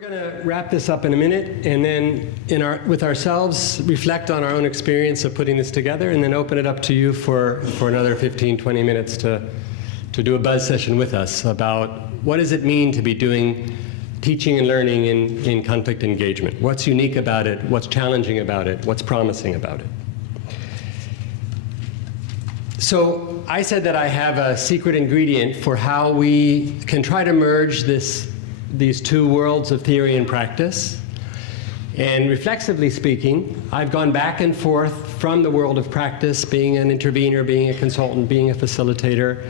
We're going to wrap this up in a minute, and then with ourselves reflect on our own experience of putting this together, and then open it up to you for another 15, 20 minutes to do a buzz session with us about what does it mean to be doing teaching and learning in conflict engagement. What's unique about it? What's challenging about it? What's promising about it? So I said that I have a secret ingredient for how we can try to merge these two worlds of theory and practice. And reflexively speaking, I've gone back and forth from the world of practice, being an intervener, being a consultant, being a facilitator,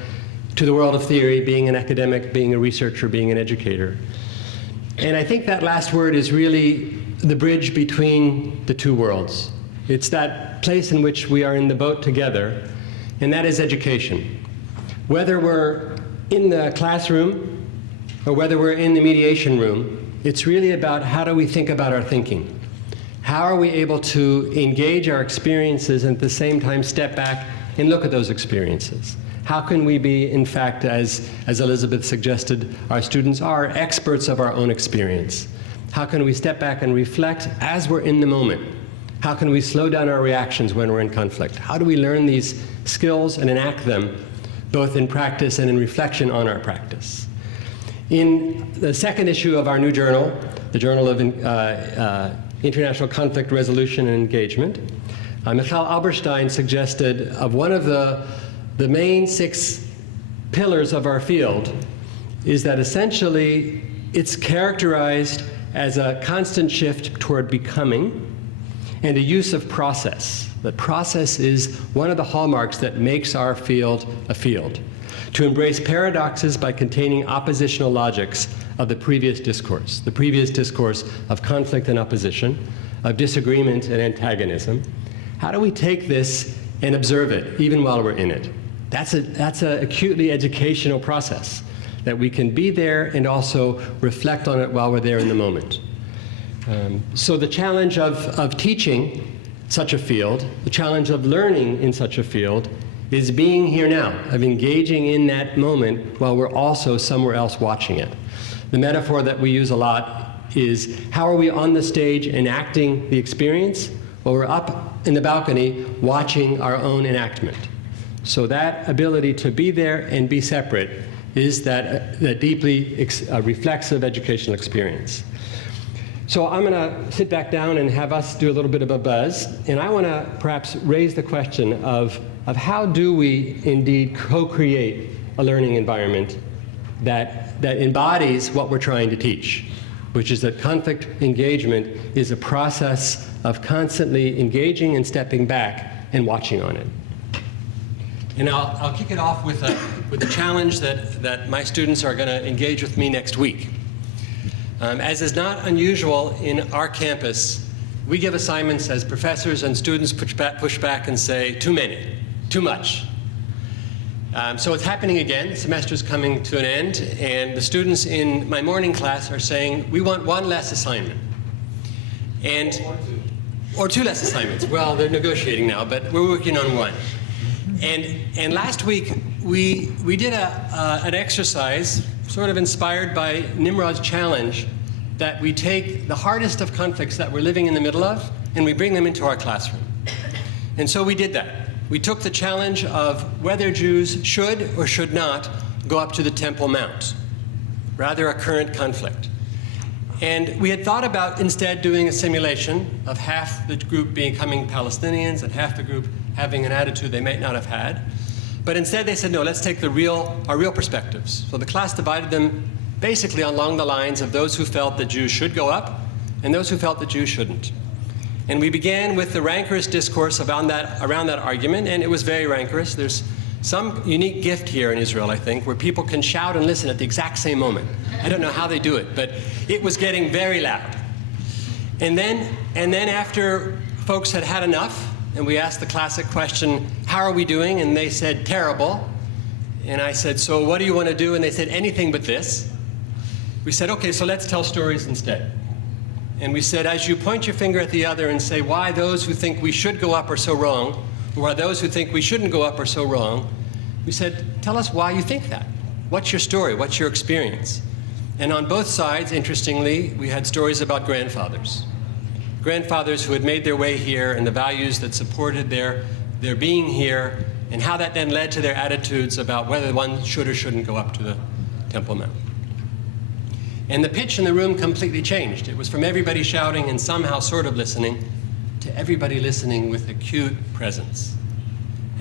to the world of theory, being an academic, being a researcher, being an educator. And I think that last word is really the bridge between the two worlds. It's that place in which we are in the boat together, and that is education. Whether we're in the classroom or whether we're in the mediation room, it's really about how do we think about our thinking? How are we able to engage our experiences and at the same time step back and look at those experiences? How can we be, in fact, as Elizabeth suggested, our students are experts of our own experience? How can we step back and reflect as we're in the moment? How can we slow down our reactions when we're in conflict? How do we learn these skills and enact them both in practice and in reflection on our practice? In the second issue of our new journal, the Journal of International Conflict Resolution and Engagement, Michael Alberstein suggested of one of the main 6 pillars of our field is that essentially it's characterized as a constant shift toward becoming and a use of process. That process is one of the hallmarks that makes our field a field. To embrace paradoxes by containing oppositional logics of the previous discourse of conflict and opposition, of disagreement and antagonism. How do we take this and observe it, even while we're in it? That's an acutely educational process, that we can be there and also reflect on it while we're there in the moment. So the challenge of teaching such a field, the challenge of learning in such a field, is being here now, of engaging in that moment while we're also somewhere else watching it. The metaphor that we use a lot is how are we on the stage enacting the experience while we're up in the balcony watching our own enactment. So that ability to be there and be separate is that deeply reflexive educational experience. So I'm going to sit back down and have us do a little bit of a buzz, and I want to perhaps raise the question of how do we indeed co-create a learning environment that embodies what we're trying to teach, which is that conflict engagement is a process of constantly engaging and stepping back and watching on it. And I'll kick it off with a challenge that my students are going to engage with me next week. As is not unusual in our campus, we give assignments as professors and students push back and say, too many, too much. So it's happening again. The semester's coming to an end, and the students in my morning class are saying, we want 1 less assignment. Or 2 less assignments. Well, they're negotiating now, but we're working on 1. And last week, we did an exercise sort of inspired by Nimrod's challenge that we take the hardest of conflicts that we're living in the middle of and we bring them into our classroom. And so we did that. We took the challenge of whether Jews should or should not go up to the Temple Mount, rather a current conflict. And we had thought about instead doing a simulation of half the group becoming Palestinians and half the group having an attitude they might not have had. But instead they said, no, let's take our real perspectives. So the class divided them basically along the lines of those who felt that Jews should go up and those who felt that Jews shouldn't. And we began with the rancorous discourse around that argument, and it was very rancorous. There's some unique gift here in Israel, I think, where people can shout and listen at the exact same moment. I don't know how they do it, but it was getting very loud. And then after folks had had enough, and we asked the classic question, how are we doing? And they said, terrible. And I said, so what do you want to do? And they said, anything but this. We said, okay, so let's tell stories instead. And we said, as you point your finger at the other and say why those who think we should go up are so wrong, or why those who think we shouldn't go up are so wrong, we said, tell us why you think that. What's your story? What's your experience? And on both sides, interestingly, we had stories about grandfathers. Grandfathers who had made their way here and the values that supported their being here, and how that then led to their attitudes about whether one should or shouldn't go up to the Temple Mount. And the pitch in the room completely changed. It was from everybody shouting and somehow sort of listening to everybody listening with acute presence.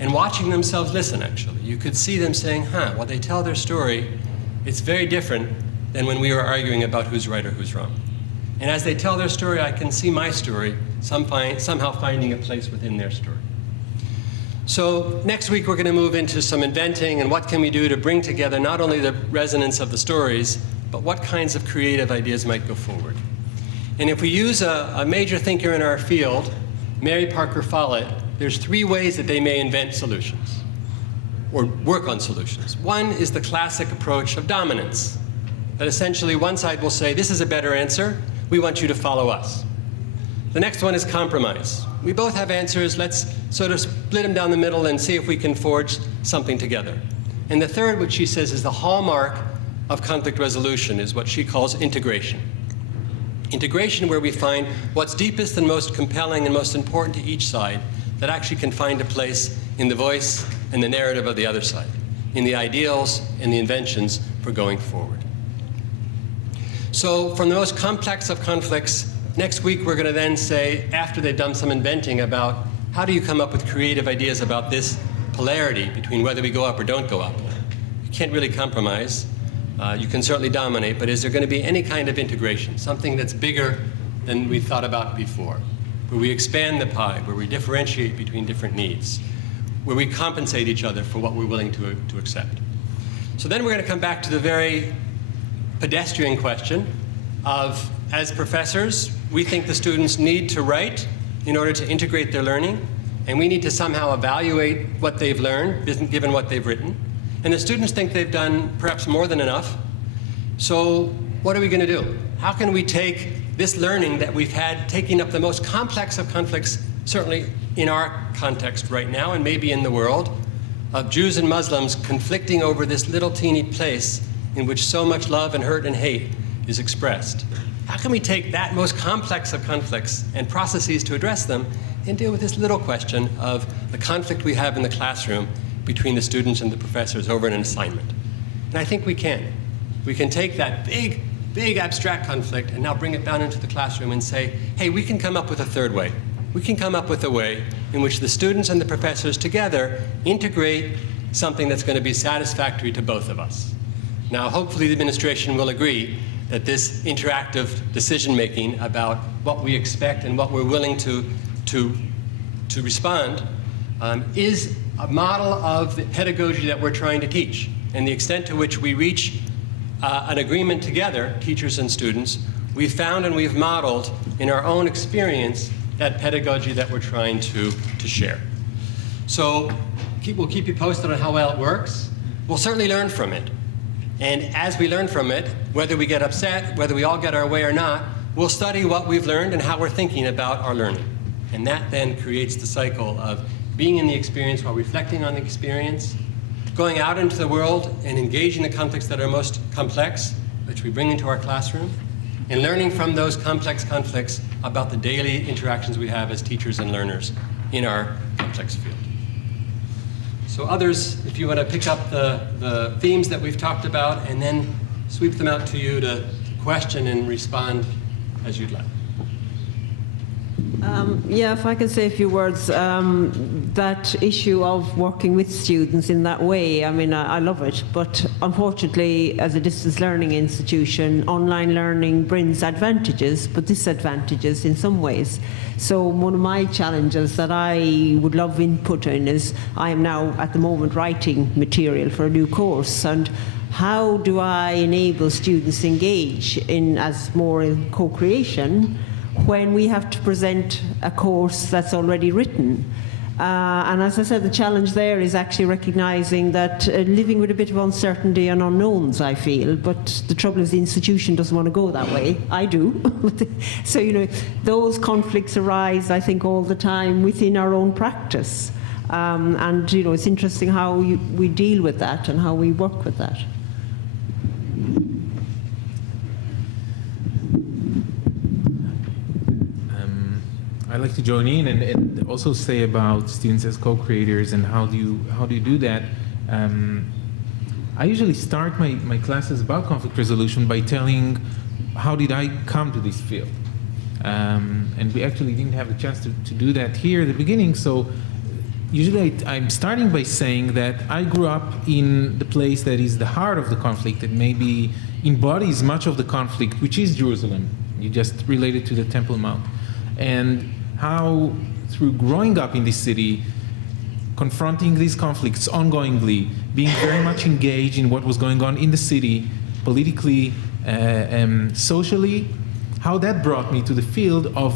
And watching themselves listen, actually. You could see them saying, while they tell their story, it's very different than when we were arguing about who's right or who's wrong. And as they tell their story, I can see my story somehow finding a place within their story. So next week we're going to move into some inventing and what can we do to bring together not only the resonance of the stories, but what kinds of creative ideas might go forward. And if we use a major thinker in our field, Mary Parker Follett, there's 3 ways that they may invent solutions or work on solutions. One is the classic approach of dominance, that essentially one side will say, this is a better answer, we want you to follow us. The next one is compromise. We both have answers, let's sort of split them down the middle and see if we can forge something together. And the third, which she says is the hallmark of conflict resolution, is what she calls integration. Integration, where we find what's deepest and most compelling and most important to each side that actually can find a place in the voice and the narrative of the other side, in the ideals and the inventions for going forward. So from the most complex of conflicts, next week we're going to then say, after they've done some inventing about how do you come up with creative ideas about this polarity between whether we go up or don't go up. You can't really compromise. You can certainly dominate, but is there going to be any kind of integration, something that's bigger than we thought about before, where we expand the pie, where we differentiate between different needs, where we compensate each other for what we're willing to accept. So then we're going to come back to the very pedestrian question of, as professors, we think the students need to write in order to integrate their learning, and we need to somehow evaluate what they've learned, given what they've written. And the students think they've done perhaps more than enough. So what are we going to do? How can we take this learning that we've had, taking up the most complex of conflicts, certainly in our context right now, and maybe in the world, of Jews and Muslims conflicting over this little teeny place in which so much love and hurt and hate is expressed? How can we take that most complex of conflicts and processes to address them and deal with this little question of the conflict we have in the classroom between the students and the professors over an assignment? And I think we can. We can take that big, big abstract conflict and now bring it down into the classroom and say, hey, we can come up with a third way. We can come up with a way in which the students and the professors together integrate something that's going to be satisfactory to both of us. Now, hopefully the administration will agree that this interactive decision-making about what we expect and what we're willing to respond is a model of the pedagogy that we're trying to teach. And the extent to which we reach an agreement together, teachers and students, we've found and we've modeled in our own experience that pedagogy that we're trying to share. So we'll keep you posted on how well it works. We'll certainly learn from it. And as we learn from it, whether we get upset, whether we all get our way or not, we'll study what we've learned and how we're thinking about our learning. And that then creates the cycle of being in the experience while reflecting on the experience, going out into the world and engaging the conflicts that are most complex, which we bring into our classroom, and learning from those complex conflicts about the daily interactions we have as teachers and learners in our complex field. So others, if you want to pick up the themes that we've talked about and then sweep them out to you to question and respond as you'd like. Yeah, if I can say a few words, that issue of working with students in that way, I mean, I love it, but unfortunately, as a distance learning institution, online learning brings advantages, but disadvantages in some ways. So one of my challenges that I would love input in is, I am now at the moment writing material for a new course, and how do I enable students to engage in as more in co-creation when we have to present a course that's already written. And as I said, the challenge there is actually recognizing that living with a bit of uncertainty and unknowns, I feel, but the trouble is the institution doesn't want to go that way. I do. So, you know, those conflicts arise, I think, all the time within our own practice. And, you know, it's interesting how we deal with that and how we work with that. I'd like to join in and also say about students as co-creators and how do you do that. I usually start my classes about conflict resolution by telling how did I come to this field. And we actually didn't have the chance to do that here at the beginning, so usually I'm starting by saying that I grew up in the place that is the heart of the conflict, that maybe embodies much of the conflict, which is Jerusalem. You just related to the Temple Mount. And how, through growing up in this city, confronting these conflicts ongoingly, being very much engaged in what was going on in the city, politically, socially, how that brought me to the field of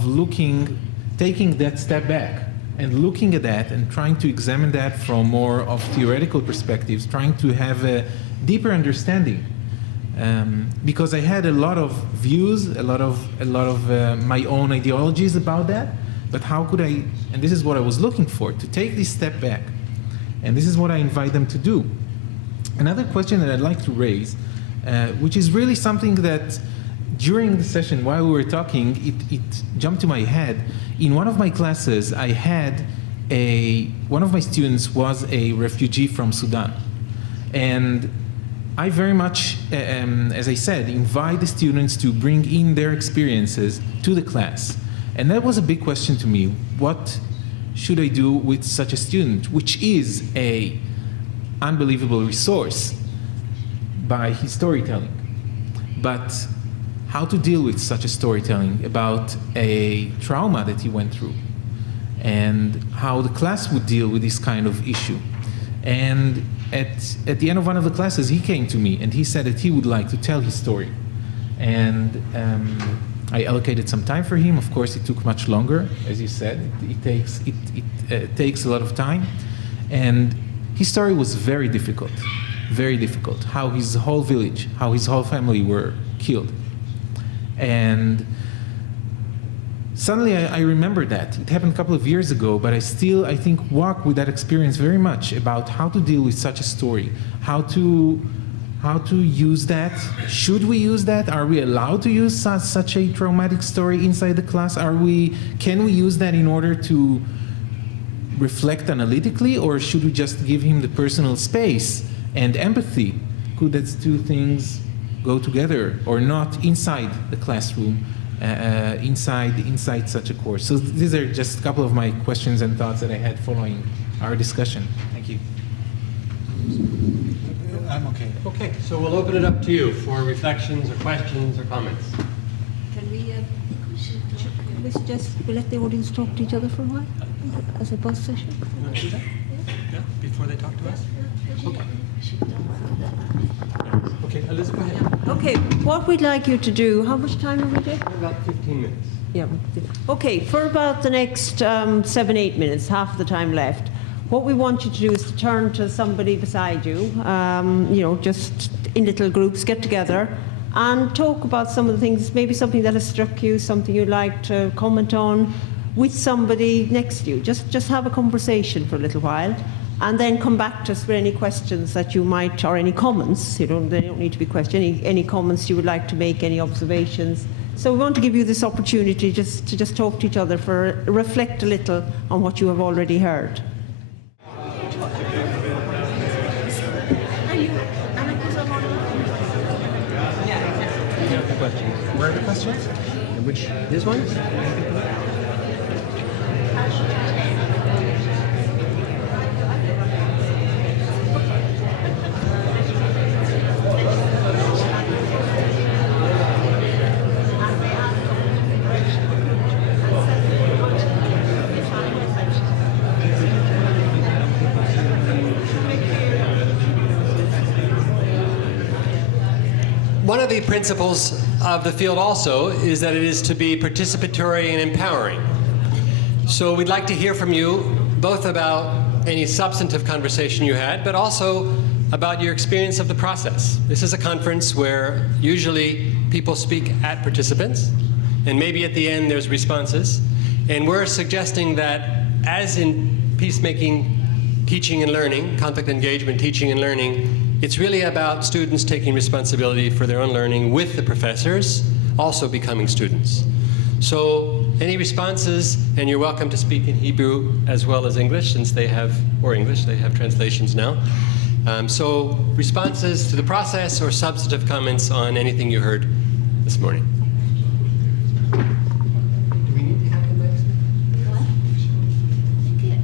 taking that step back and looking at that and trying to examine that from more of theoretical perspectives, trying to have a deeper understanding. Because I had a lot of views, a lot of my own ideologies about that, but how could I, and this is what I was looking for, to take this step back. And this is what I invite them to do. Another question that I'd like to raise, which is really something that during the session, while we were talking, it jumped to my head. In one of my classes, I had one of my students was a refugee from Sudan. And I very much, as I said, invite the students to bring in their experiences to the class. And that was a big question to me. What should I do with such a student, which is an unbelievable resource by his storytelling? But how to deal with such a storytelling about a trauma that he went through, and how the class would deal with this kind of issue. And at the end of one of the classes, he came to me and he said that he would like to tell his story. And I allocated some time for him. Of course, it took much longer, as you said. It takes a lot of time. And his story was very difficult, very difficult. How his whole village, how his whole family were killed. And suddenly I remembered that. It happened a couple of years ago, but I still, I think, walk with that experience very much about how to deal with such a story, how to use that. Should we use that? Are we allowed to use such a traumatic story inside the class? Can we use that in order to reflect analytically, or should we just give him the personal space and empathy? Could those two things go together or not inside the classroom, inside such a course? So these are just a couple of my questions and thoughts that I had following our discussion. Thank you. I'm okay. Okay, so we'll open it up to you for reflections or questions or comments. Can we suggest we let the audience talk to each other for a while as a buzz session? You want to do that? Yeah, before they talk to us? Okay. Okay, Liz, go ahead. Okay, what we'd like you to do, how much time have we got? About 15 minutes. Yeah. Okay, for about the next 7-8 minutes, half of the time left, what we want you to do is to turn to somebody beside you, just in little groups, get together and talk about some of the things, maybe something that has struck you, something you'd like to comment on with somebody next to you. Just have a conversation for a little while and then come back to us with any questions that you might, or any comments, they don't need to be questions, any comments you would like to make, any observations. So we want to give you this opportunity to just talk to each other, reflect a little on what you have already heard. Where are the questions? Which? This one? One of the principles of the field also is that it is to be participatory and empowering. So we'd like to hear from you both about any substantive conversation you had, but also about your experience of the process. This is a conference where usually people speak at participants, and maybe at the end there's responses. And we're suggesting that, as in peacemaking, teaching and learning, conflict engagement, teaching and learning, it's really about students taking responsibility for their own learning with the professors also becoming students. So any responses, and you're welcome to speak in Hebrew as well as English, since they have, or English, they have translations now. So responses to the process or substantive comments on anything you heard this morning.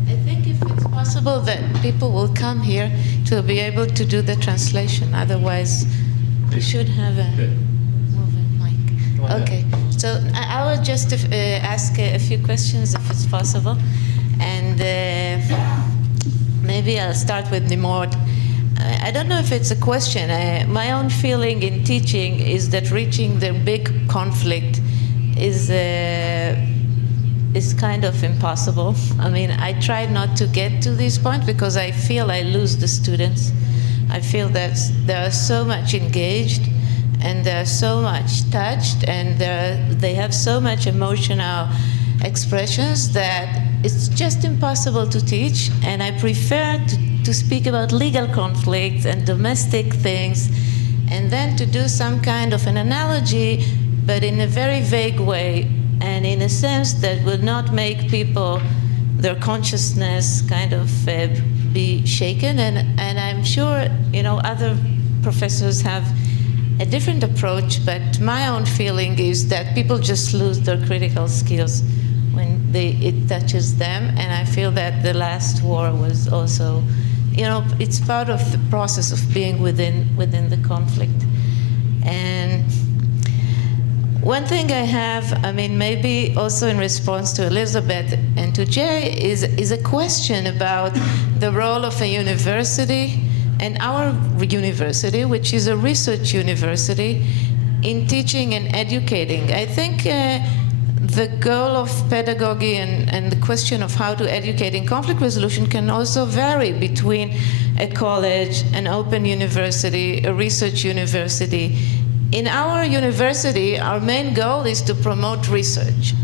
I think if it's possible that people will come here to be able to do the translation. Otherwise, we should have a moving mic. Okay, so I will just ask a few questions if it's possible. And maybe I'll start with Nimrod. I don't know if it's a question. My own feeling in teaching is that reaching the big conflict is kind of impossible. I mean, I try not to get to this point because I feel I lose the students. I feel that they are so much engaged and they're so much touched and they have so much emotional expressions that it's just impossible to teach. And I prefer to speak about legal conflicts and domestic things, and then to do some kind of an analogy, but in a very vague way, and in a sense that will not make people, their consciousness kind of be shaken. And I'm sure, other professors have a different approach, but my own feeling is that people just lose their critical skills when it touches them. And I feel that the last war was also, it's part of the process of being within the conflict. And one thing I have, maybe also in response to Elizabeth and to Jay, is a question about the role of a university, and our university, which is a research university, in teaching and educating. I think the goal of pedagogy and the question of how to educate in conflict resolution can also vary between a college, an open university, a research university. In our university, our main goal is to promote research.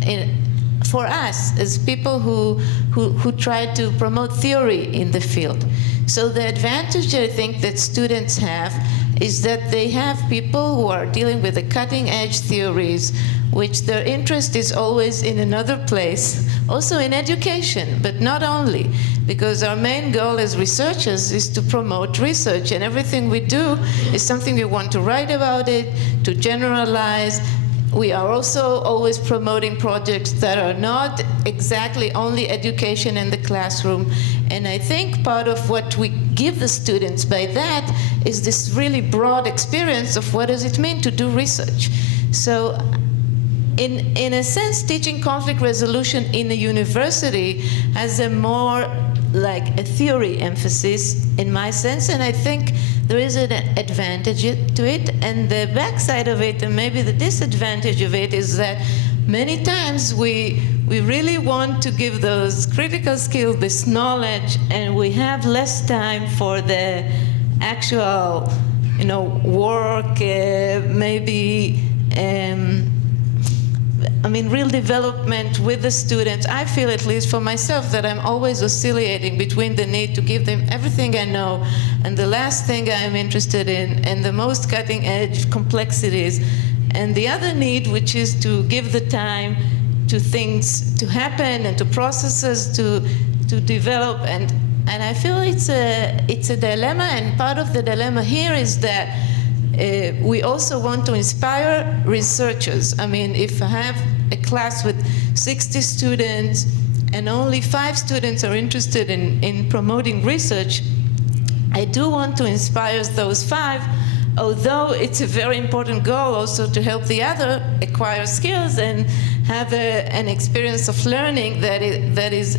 For us, as people who try to promote theory in the field. So the advantage, I think, that students have is that they have people who are dealing with the cutting-edge theories, which their interest is always in another place, also in education, but not only, because our main goal as researchers is to promote research, and everything we do is something we want to write about it, to generalize. We are also always promoting projects that are not exactly only education in the classroom. And I think part of what we give the students by that is this really broad experience of what does it mean to do research. So in a sense, teaching conflict resolution in a university has a more like a theory emphasis in my sense, and I think there is an advantage to it, and the backside of it, and maybe the disadvantage of it, is that many times we really want to give those critical skills, this knowledge, and we have less time for the actual, work, maybe. Real development with the students. I feel, at least for myself, that I'm always oscillating between the need to give them everything I know and the last thing I'm interested in and the most cutting-edge complexities, and the other need, which is to give the time to things to happen and to processes to develop. And I feel it's a dilemma, and part of the dilemma here is that we also want to inspire researchers. If I have a class with 60 students and only 5 students are interested in promoting research, I do want to inspire those 5, although it's a very important goal also to help the other acquire skills and have an experience of learning that is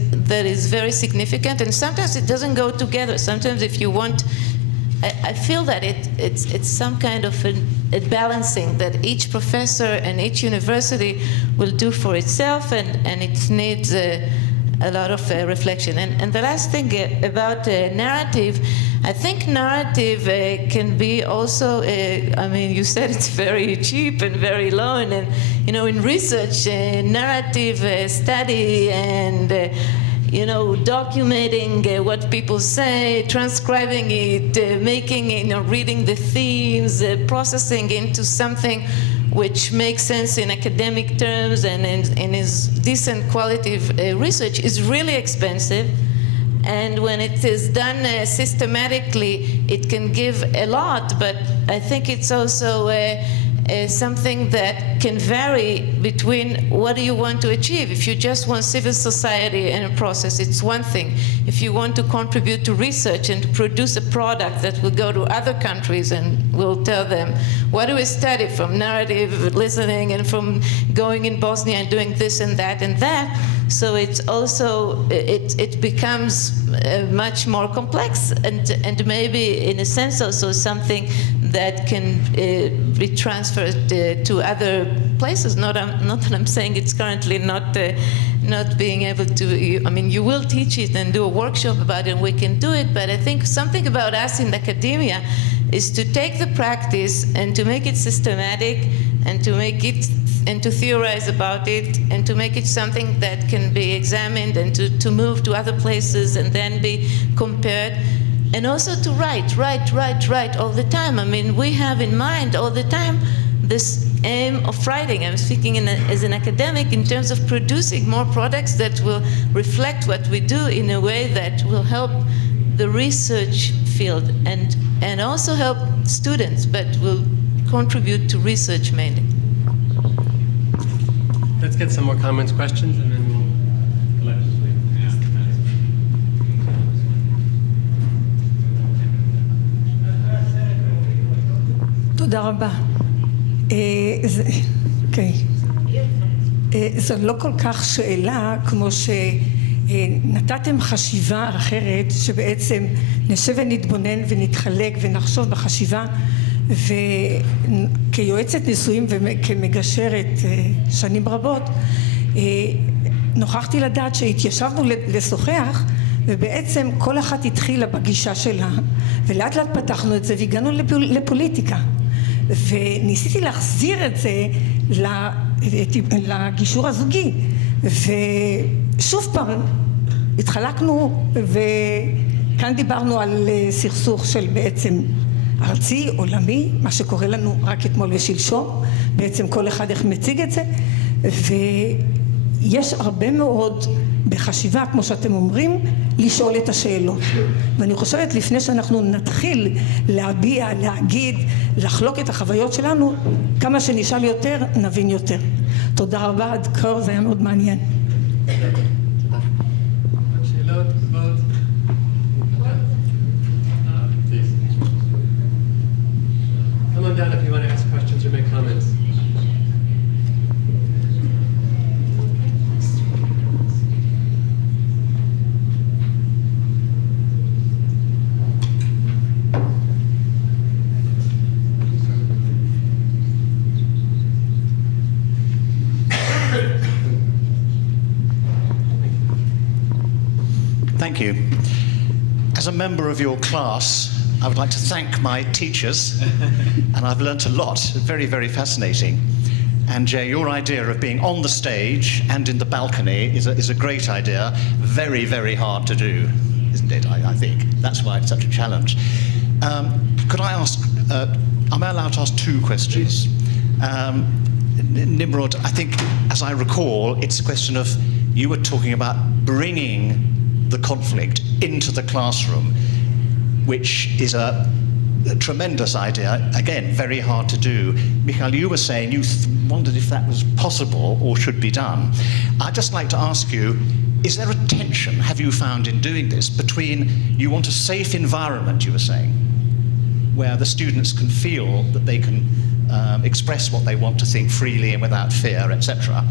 very significant. And sometimes it doesn't go together. Sometimes if you want, I feel that it's some kind of a balancing that each professor and each university will do for itself, and it needs a lot of reflection. And the last thing about narrative, I think narrative can be also, you said it's very cheap and very low, and in research, narrative study and documenting what people say, transcribing it, making, reading the themes, processing into something which makes sense in academic terms and is decent quality research, is really expensive. And when it is done systematically, it can give a lot, but I think it's also something that can vary between what do you want to achieve. If you just want civil society and a process, it's one thing. If you want to contribute to research and to produce a product that will go to other countries and will tell them, what do we study from narrative listening and from going in Bosnia and doing this and that and that. So it's also, it becomes much more complex and maybe in a sense also something that can be transferred to other places. Not that I'm saying it's currently not being able to, I mean, you will teach it and do a workshop about it and we can do it, but I think something about us in academia is to take the practice and to make it systematic and to make it and to theorize about it and to make it something that can be examined and to move to other places and then be compared. And also to write all the time. I mean, we have in mind all the time this aim of writing. I'm speaking as an academic in terms of producing more products that will reflect what we do in a way that will help the research field and also help students, but will contribute to research mainly. Let's get some more comments, questions, and then we'll collectively ask. תודה רבה. זו לא כל כך שאלה כמו שנתתם חשיבה אחרת, שבעצם נשב ונתבונן ונתחלק ונחשוב בחשיבה, וכיועצת נישואים וכמגשרת שנים רבות, נוכחתי לדעת שהתיישבנו לשוחח, ובעצם כל אחת התחילה בגישה שלה, ולאט לאט פתחנו את זה והגענו לפוליטיקה. וניסיתי להחזיר את זה לגישור הזוגי, ושוב פעם התחלקנו, וכאן דיברנו על סכסוך של בעצם ארצי, עולמי, מה שקורה לנו רק אתמול ושלשום, בעצם כל אחד איך מציג את זה, ויש הרבה מאוד בחשיבה, כמו שאתם אומרים, לשאול את השאלות. ואני חושבת לפני שאנחנו נתחיל להביע, להגיד, לחלוק את החוויות שלנו, כמה שנשאל יותר, נבין יותר. תודה רבה, עד כה, זה היה מאוד מעניין. שאלות, תגובות? Come on down if you want to ask questions or make comments. Thank you. As a member of your class, I would like to thank my teachers, and I've learnt a lot, very, very fascinating. And Jay, your idea of being on the stage and in the balcony is a great idea, very, very hard to do, isn't it, I think? That's why it's such a challenge. Could I ask, am I allowed to ask two questions? Nimrod, I think, as I recall, it's a question of, you were talking about bringing the conflict into the classroom, which is a tremendous idea, again, very hard to do. Michael, you were saying you wondered if that was possible or should be done. I'd just like to ask you, is there a tension, have you found in doing this, between you want a safe environment, you were saying, where the students can feel that they can express what they want to think freely and without fear, etc.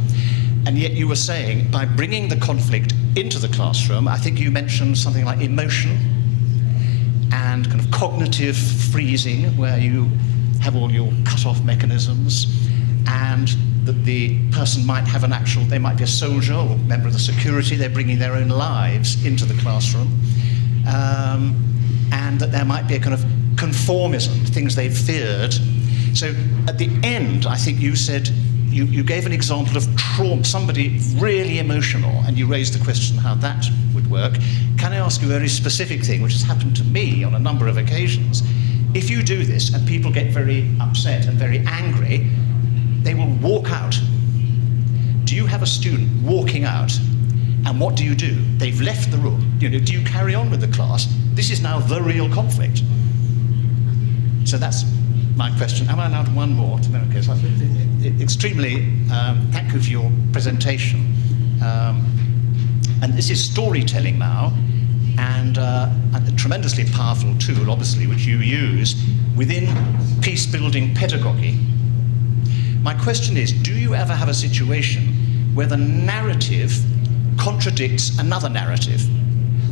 And yet you were saying, by bringing the conflict into the classroom, I think you mentioned something like emotion and kind of cognitive freezing, where you have all your cut-off mechanisms, and that the person might have they might be a soldier or member of the security, they're bringing their own lives into the classroom, and that there might be a kind of conformism, things they've feared. So at the end, I think you said, you gave an example of trauma, somebody really emotional, and you raised the question how that would work. Can I ask you a very specific thing, which has happened to me on a number of occasions? If you do this and people get very upset and very angry, they will walk out. Do you have a student walking out, and what do? They've left the room. Do you carry on with the class? This is now the real conflict. So that's my question. Am I allowed one more? Okay, so extremely, thank you for your presentation. And this is storytelling now, and a tremendously powerful tool, obviously, which you use within peace-building pedagogy. My question is, do you ever have a situation where the narrative contradicts another narrative?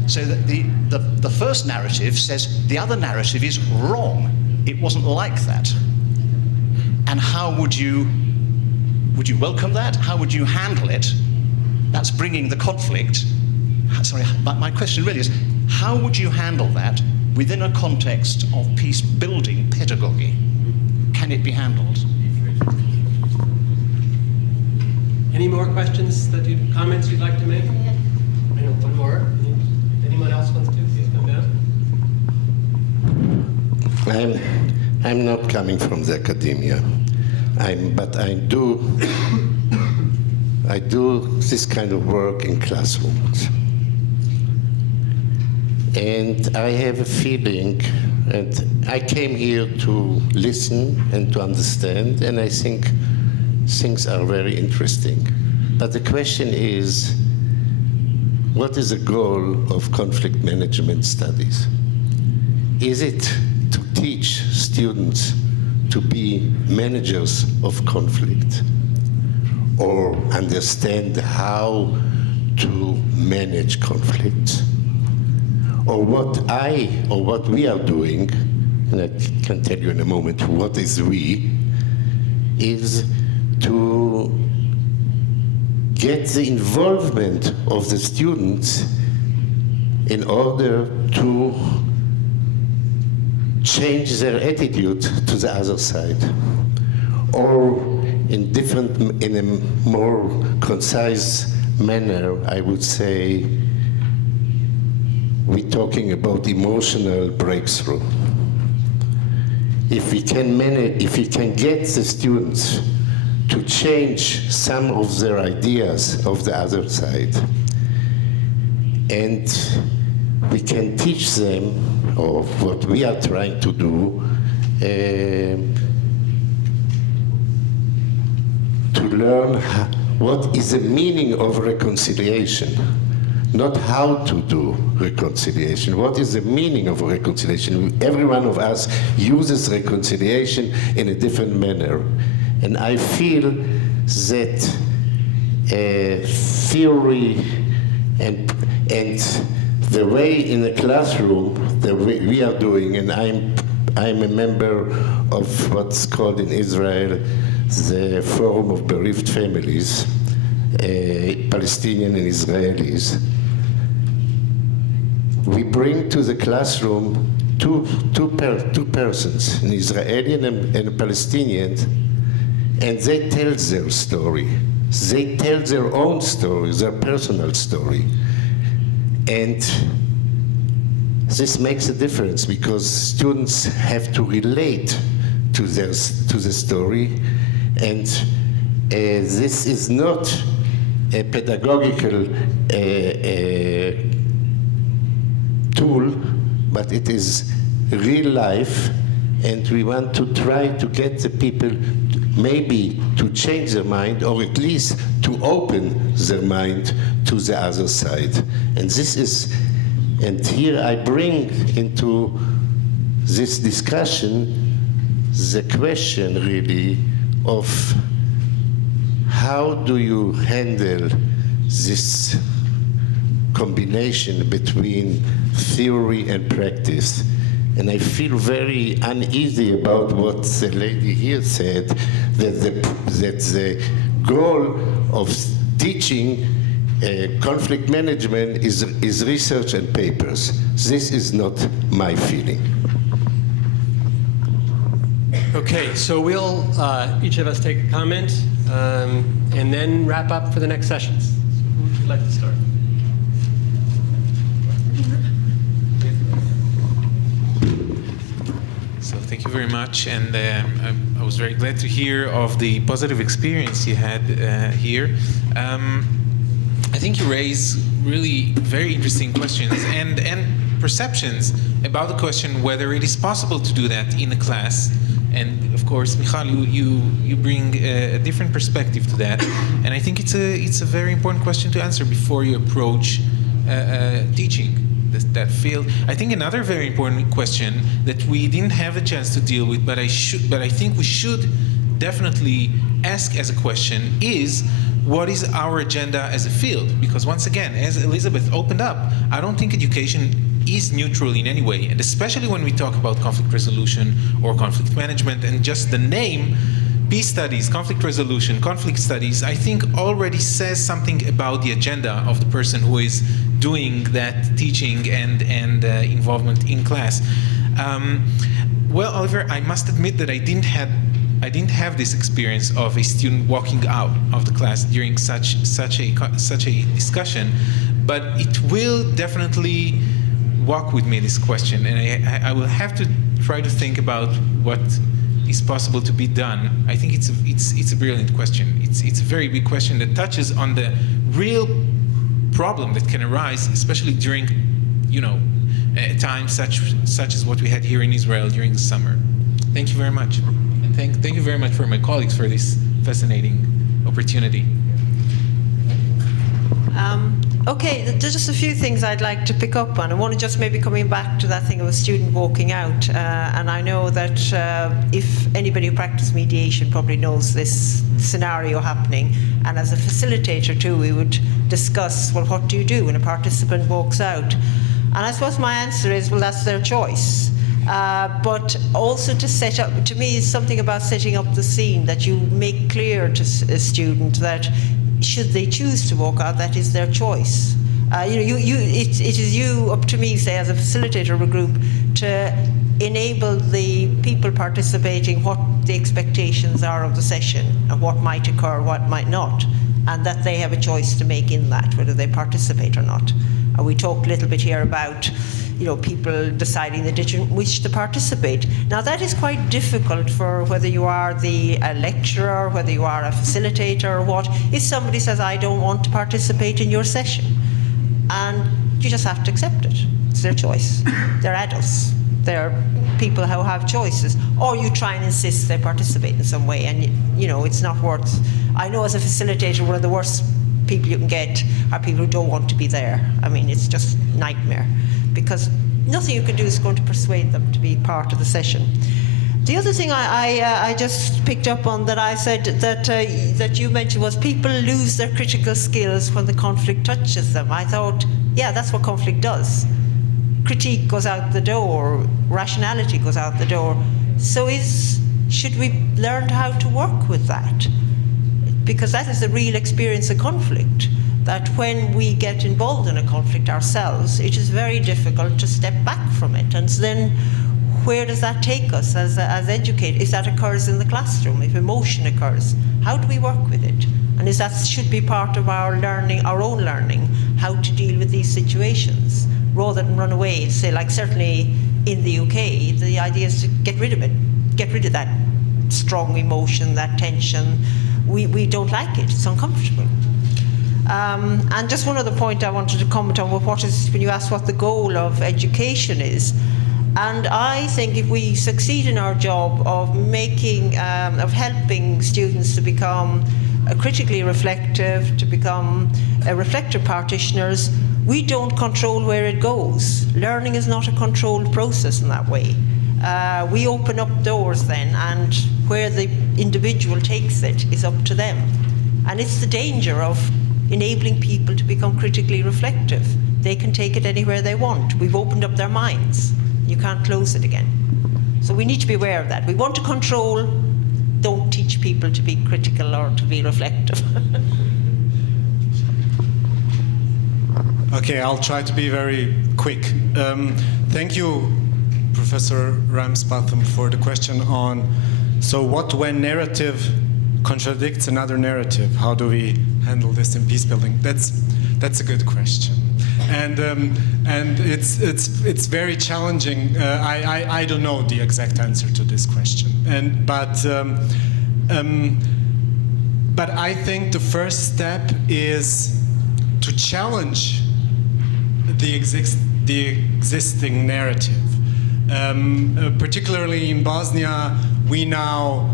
So that the first narrative says the other narrative is wrong. It wasn't like that. And how would you welcome that? How would you handle it? That's bringing the conflict. Sorry, but my question really is, how would you handle that within a context of peace-building pedagogy? Can it be handled? Any more questions, comments you'd like to make? I know, one more. Anyone else wants to? Please come down. I'm not coming from the academia, but I do this kind of work in classrooms. And I have a feeling, and I came here to listen and to understand, and I think things are very interesting. But the question is, what is the goal of conflict management studies? Is it to teach students to be managers of conflict, or understand how to manage conflict? Or what we are doing, and I can tell you in a moment what is we, is to get the involvement of the students in order to change their attitude to the other side, or in a more concise manner, I would say, we're talking about emotional breakthrough. If we can get the students to change some of their ideas of the other side, and we can teach them, or what we are trying to do, to learn what is the meaning of reconciliation. Not how to do reconciliation. What is the meaning of reconciliation? Every one of us uses reconciliation in a different manner. And I feel that theory and the way in the classroom, the way we are doing, and I'm a member of what's called in Israel the Forum of Bereaved Families, Palestinian and Israelis. We bring to the classroom two persons, an Israeli and a Palestinian, and they tell their story. They tell their own story, their personal story. And this makes a difference because students have to relate to the story, and this is not a pedagogical tool, but it is real life, and we want to try to get the people maybe to change their mind, or at least to open their mind to the other side. And here I bring into this discussion the question really of how do you handle this combination between theory and practice. And I feel very uneasy about what the lady here said, that the goal of teaching conflict management is research and papers. This is not my feeling. Okay, so we'll each of us take a comment and then wrap up for the next sessions. Who would you like to start? So thank you very much, and I was very glad to hear of the positive experience you had here. I think you raise really very interesting questions and perceptions about the question whether it is possible to do that in a class. And of course, Michal, you bring a different perspective to that, and I think it's a very important question to answer before you approach teaching that field. I think another very important question that we didn't have a chance to deal with, but I think we should definitely ask as a question is, what is our agenda as a field? Because once again, as Elizabeth opened up, I don't think education is neutral in any way, and especially when we talk about conflict resolution or conflict management, and just the name, peace studies, conflict resolution, conflict studies, I think already says something about the agenda of the person who is doing that teaching and involvement in class. Well, Oliver, I must admit that I didn't have this experience of a student walking out of the class during such a discussion, but it will definitely walk with me this question, and I will have to try to think about what is possible to be done. I think it's a brilliant question. It's a very big question that touches on the real problem that can arise, especially during, a time such as what we had here in Israel during the summer. Thank you very much, and thank you very much for my colleagues for this fascinating opportunity. Okay, there's just a few things I'd like to pick up on. I want to just maybe coming back to that thing of a student walking out. And I know that if anybody who practices mediation probably knows this scenario happening. And as a facilitator too, we would discuss, well, what do you do when a participant walks out? And I suppose my answer is, well, that's their choice. But also to set up, to me, is something about setting up the scene, that you make clear to a student that should they choose to walk out, that is their choice. It is you, up to me, say, as a facilitator of a group, to enable the people participating what the expectations are of the session and what might occur, what might not, and that they have a choice to make in that, whether they participate or not. And we talked a little bit here about people deciding they didn't wish to participate. Now that is quite difficult for whether you are a lecturer, whether you are a facilitator or what. If somebody says, I don't want to participate in your session, and you just have to accept it. It's their choice. They're adults. They're people who have choices. Or you try and insist they participate in some way, and it's not worth. I know as a facilitator, one of the worst people you can get are people who don't want to be there. I mean, it's just nightmare, because nothing you can do is going to persuade them to be part of the session. The other thing I just picked up on that I said that you mentioned was people lose their critical skills when the conflict touches them. I thought, yeah, that's what conflict does. Critique goes out the door, rationality goes out the door. So should we learn how to work with that? Because that is the real experience of conflict, that when we get involved in a conflict ourselves, it is very difficult to step back from it. And then where does that take us as educators? If that occurs in the classroom, if emotion occurs, how do we work with it? And that should be part of our learning, our own learning, how to deal with these situations, rather than run away. Say, like certainly in the UK, the idea is to get rid of it, get rid of that strong emotion, that tension. We don't like it, it's uncomfortable. And just one other point I wanted to comment on, when you asked what the goal of education is. And I think if we succeed in our job of helping students to become critically reflective, to become reflective practitioners, we don't control where it goes. Learning is not a controlled process in that way. We open up doors then, and where the individual takes it is up to them. And it's the danger of enabling people to become critically reflective. They can take it anywhere they want. We've opened up their minds. You can't close it again. So we need to be aware of that. We want to control, don't teach people to be critical or to be reflective. Okay, I'll try to be very quick. Thank you, Professor Ramspatham, for the question on, so what when narrative contradicts another narrative? How do we handle this in peace building? That's a good question. and it's very challenging. I don't know the exact answer to this question, but I think the first step is to challenge the existing narrative. Particularly in Bosnia, we now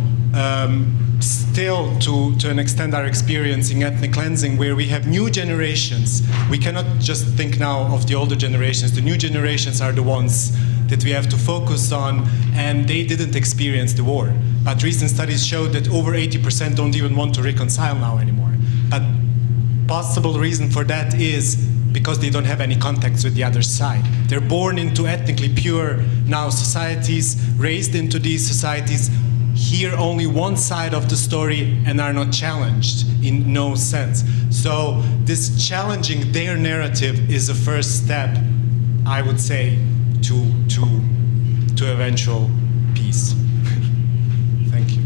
still, to an extent, are experiencing ethnic cleansing, where we have new generations. We cannot just think now of the older generations. The new generations are the ones that we have to focus on, and they didn't experience the war. But recent studies show that over 80% don't even want to reconcile now anymore. But possible reason for that is because they don't have any contacts with the other side. They're born into ethnically pure now societies, raised into these societies, hear only one side of the story and are not challenged in no sense. So this challenging their narrative is the first step, I would say, to eventual peace. Thank you.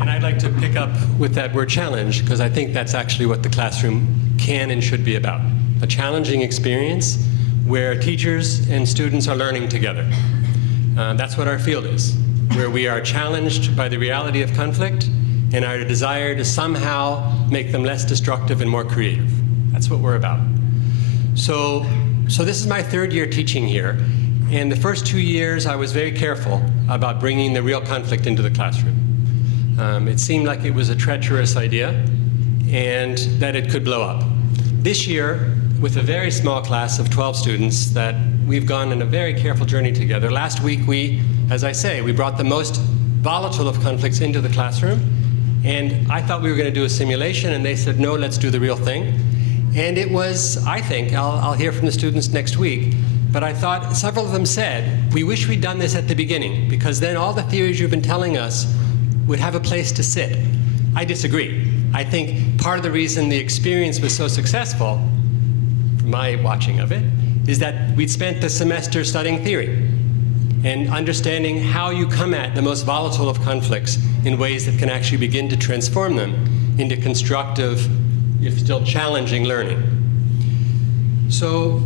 And I'd like to pick up with that word challenge, because I think that's actually what the classroom can and should be about. A challenging experience where teachers and students are learning together. That's what our field is, where we are challenged by the reality of conflict and our desire to somehow make them less destructive and more creative. That's what we're about. So this is my third year teaching here, and the first 2 years I was very careful about bringing the real conflict into the classroom. It seemed like it was a treacherous idea and that it could blow up. This year, with a very small class of 12 students, that we've gone on a very careful journey together. Last week as I say, we brought the most volatile of conflicts into the classroom, and I thought we were going to do a simulation, and they said, no, let's do the real thing. And it was, I think, I'll hear from the students next week, but I thought several of them said, we wish we'd done this at the beginning, because then all the theories you've been telling us would have a place to sit. I disagree. I think part of the reason the experience was so successful, from my watching of it, is that we'd spent the semester studying theory and understanding how you come at the most volatile of conflicts in ways that can actually begin to transform them into constructive, if still challenging, learning. So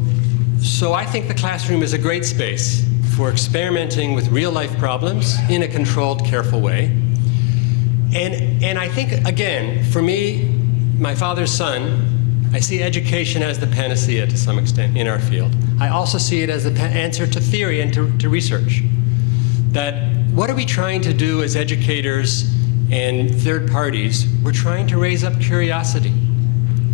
I think the classroom is a great space for experimenting with real-life problems in a controlled, careful way. And I think, again, for me, my father's son, I see education as the panacea to some extent in our field. I also see it as the answer to theory and to research. That what are we trying to do as educators and third parties? We're trying to raise up curiosity.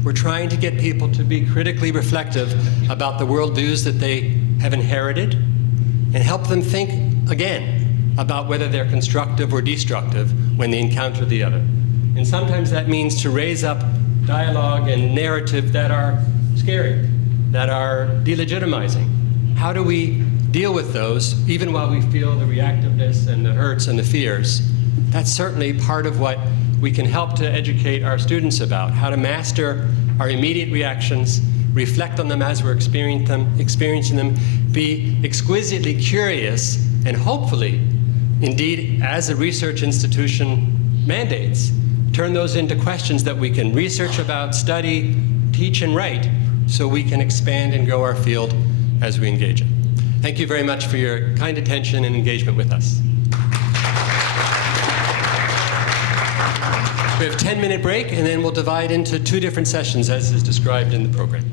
We're trying to get people to be critically reflective about the worldviews that they have inherited and help them think again about whether they're constructive or destructive when they encounter the other. And sometimes that means to raise up dialogue and narrative that are scary, that are delegitimizing. How do we deal with those, even while we feel the reactiveness and the hurts and the fears? That's certainly part of what we can help to educate our students about, how to master our immediate reactions, reflect on them as we're experiencing them, be exquisitely curious, and hopefully, indeed, as a research institution mandates, turn those into questions that we can research about, study, teach, and write, so we can expand and grow our field as we engage it. Thank you very much for your kind attention and engagement with us. We have a 10-minute break, and then we'll divide into 2 different sessions as is described in the program.